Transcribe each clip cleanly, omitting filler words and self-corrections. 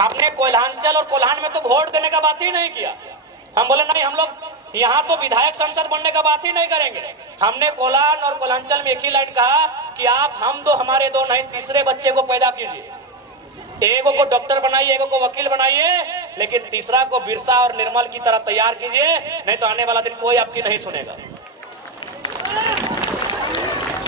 हमने कोल्हांचल और कोल्हान में तो वोट देने का बात ही नहीं किया। हम बोले नहीं, हम लोग यहाँ तो विधायक संसद बनने का बात ही नहीं करेंगे। हमने कोल्हान और कोल्हांचल में एक ही लाइन कहा कि आप हम दो हमारे दो नहीं, तीसरे बच्चे को पैदा कीजिए। एगो को डॉक्टर बनाइए, एगो को वकील बनाइए, लेकिन तीसरा को बिरसा और निर्मल की तरह तैयार कीजिए, नहीं तो आने वाला दिन कोई आपकी नहीं सुनेगा।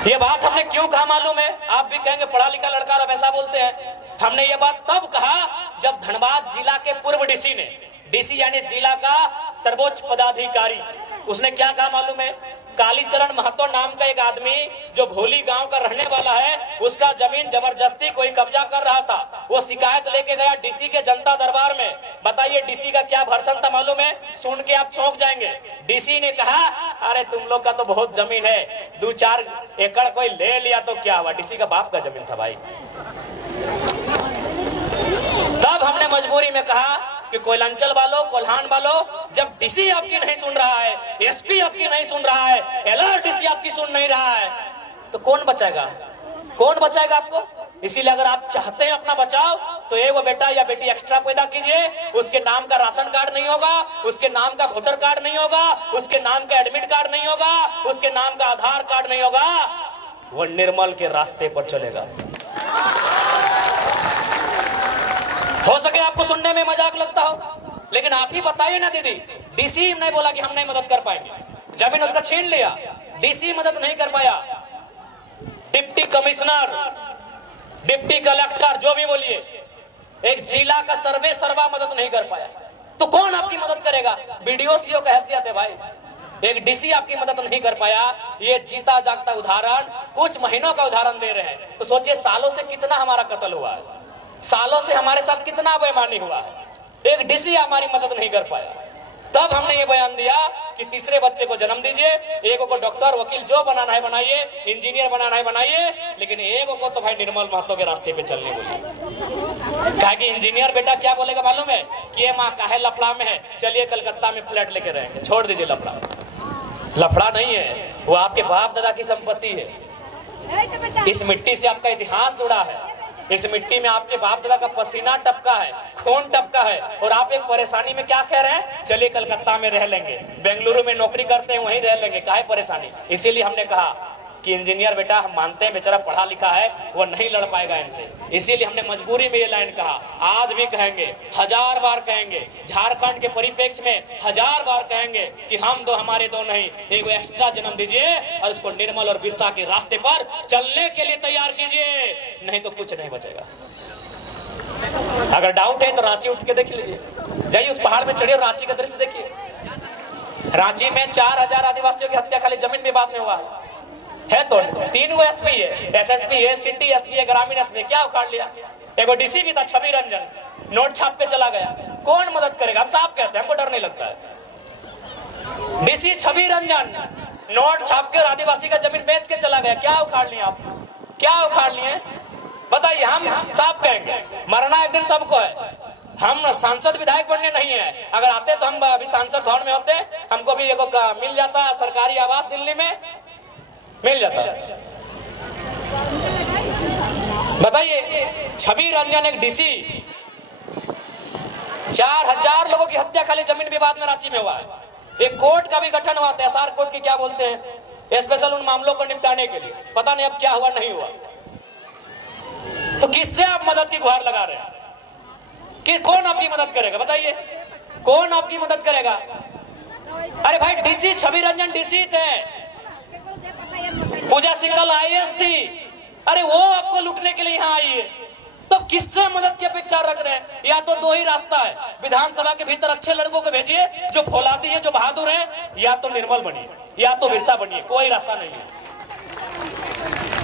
ये बात हमने क्यों कहा मालूम है? आप भी कहेंगे पढ़ा लिखा लड़का और ऐसा बोलते हैं। हमने ये बात तब कहा जब धनबाद जिला के पूर्व डीसी ने, डीसी यानी जिला का सर्वोच्च पदाधिकारी, उसने क्या कहा मालूम है? कालीचरण महतो नाम का एक आदमी जो भोली गांव का रहने वाला है, उसका जमीन जबरदस्ती कोई कब्जा कर रहा था। वो शिकायत लेके गया डीसी के जनता दरबार में। बताइए डीसी का क्या भर्सन था मालूम है? सुन के आप चौंक जाएंगे। डीसी ने कहा अरे तुम लोग का तो बहुत जमीन है, 2-4 एकड़ कोई ले लिया तो क्या हुआ? डीसी का बाप का जमीन था भाई। तब हमने मजबूरी में कहा कि कोयलांचल वालों, कोल्हान वालों, जब डीसी आपकी नहीं सुन रहा है, एसपी आपकी नहीं सुन रहा है, एलआरडीसी आपकी सुन नहीं रहा है, तो कौन बचाएगा? कौन बचाएगा आपको? इसीलिए अगर आप चाहते हैं अपना बचाव, तो एगो बेटा या बेटी एक्स्ट्रा पैदा कीजिए। उसके नाम का राशन कार्ड नहीं होगा, उसके नाम का वोटर कार्ड नहीं होगा, उसके नाम का एडमिट कार्ड नहीं होगा, उसके नाम का आधार कार्ड नहीं होगा, वो निर्मल के रास्ते पर चलेगा। हो सके आपको सुनने में मजाक लगता हो, लेकिन आप ही बताइए ना दीदी, डीसी नहीं बोला कि हम नहीं मदद कर पाएंगे, जमीन उसका छीन लिया, डीसी मदद नहीं कर पाया, डिप्टी कमिश्नर, डिप्टी कलेक्टर, जो भी बोलिए, एक जिला का सर्वे सर्वा मदद नहीं कर पाया, तो कौन आपकी मदद करेगा? बीडीओ सीओ का हैसियत है भाई, एक डीसी आपकी मदद नहीं कर पाया। ये जीता जागता उदाहरण, कुछ महीनों का उदाहरण दे रहे हैं, तो सोचिए सालों से कितना हमारा कत्ल हुआ है, सालों से हमारे साथ कितना बेईमानी हुआ है। एक डीसी हमारी मदद नहीं कर पाया। तब हमने ये बयान दिया कि तीसरे बच्चे को जन्म दीजिए, एगो को डॉक्टर वकील जो बनाना है बनाइए, इंजीनियर बनाना है बनाइए, लेकिन एगो को तो भाई निर्मल महतो के रास्ते पे चलने बोलिए। कहा कि इंजीनियर बेटा क्या बोलेगा मालूम है? कि ये माँ काहे लफड़ा में है, चलिए कलकत्ता में फ्लैट लेके रहेंगे, छोड़ दीजिए लफड़ा। लफड़ा नहीं है, वो आपके बाप दादा की संपत्ति है। इस मिट्टी से आपका इतिहास जुड़ा है, इस मिट्टी में आपके बाप दादा का पसीना टपका है, खून टपका है, और आप एक परेशानी में क्या कह रहे हैं? चलिए कलकत्ता में रह लेंगे, बेंगलुरु में नौकरी करते हैं वहीं रह लेंगे, काहे परेशानी? इसीलिए हमने कहा कि इंजीनियर बेटा हम मानते हैं बेचारा पढ़ा लिखा है, वो नहीं लड़ पाएगा इनसे, इसीलिए हमने मजबूरी में ये लाइन कहा। आज भी कहेंगे, 1000 बार कहेंगे, झारखंड के परिप्रेक्ष्य में 1000 बार कहेंगे कि हम दो हमारे दो नहीं, एक एक्स्ट्रा जन्म दीजिए और उसको निर्मल और बिरसा के रास्ते पर चलने के लिए तैयार कीजिए, नहीं तो कुछ नहीं बचेगा। अगर डाउट है तो रांची उठ के देख लीजिए, जाइए उस पहाड़ में चढ़िए और रांची का दृश्य देखिए। रांची में 4000 आदिवासियों की हत्या खाली जमीन विवाद में हुआ है, तो 3 गो एसपी है, एसएसपी है, सिटी एसपी है, ग्रामीण एसपी, क्या उखाड़ लिया? एगो डीसी भी था छवि रंजन, नोट छाप के चला गया, कौन मदद करेगा? हम साफ कहते हैं, हमको डर नहीं लगता है। डीसी छवि रंजन नोट छाप के आदिवासी का जमीन बेच के चला गया, क्या उखाड़ लिया आप? क्या उखाड़ लिए? बताइए। हम साफ कहेंगे, मरना एक दिन सबको है। हम सांसद विधायक बनने नहीं है, अगर आते तो हम अभी सांसद भवन में होते, हमको भी एगो मिल जाता सरकारी आवास, दिल्ली में मिल जाता। बताइए, छवि रंजन एक डीसी, 4000 लोगों की हत्या खाली जमीन विवाद में रांची में हुआ है। एक कोर्ट का भी गठन हुआ, तहसार कोर्ट की क्या बोलते हैं, स्पेशल उन मामलों को निपटाने के लिए। पता नहीं अब क्या हुआ नहीं हुआ। तो किससे आप मदद की गुहार लगा रहे हैं? कि कौन आपकी मदद करेगा? बताइए, कौन आपकी मदद करेगा? अरे भाई डीसी छवि रंजन डीसी थे, पूजा सिंघल आईएएस थी, अरे वो आपको लूटने के लिए यहाँ आई है, तो किससे मदद की अपेक्षा रख रहे हैं? या तो 2 ही रास्ता है, विधानसभा के भीतर अच्छे लड़कों को भेजिए जो फौलादी है, जो बहादुर है, या तो निर्मल बनिए या तो बिरसा बनिए, कोई रास्ता नहीं है।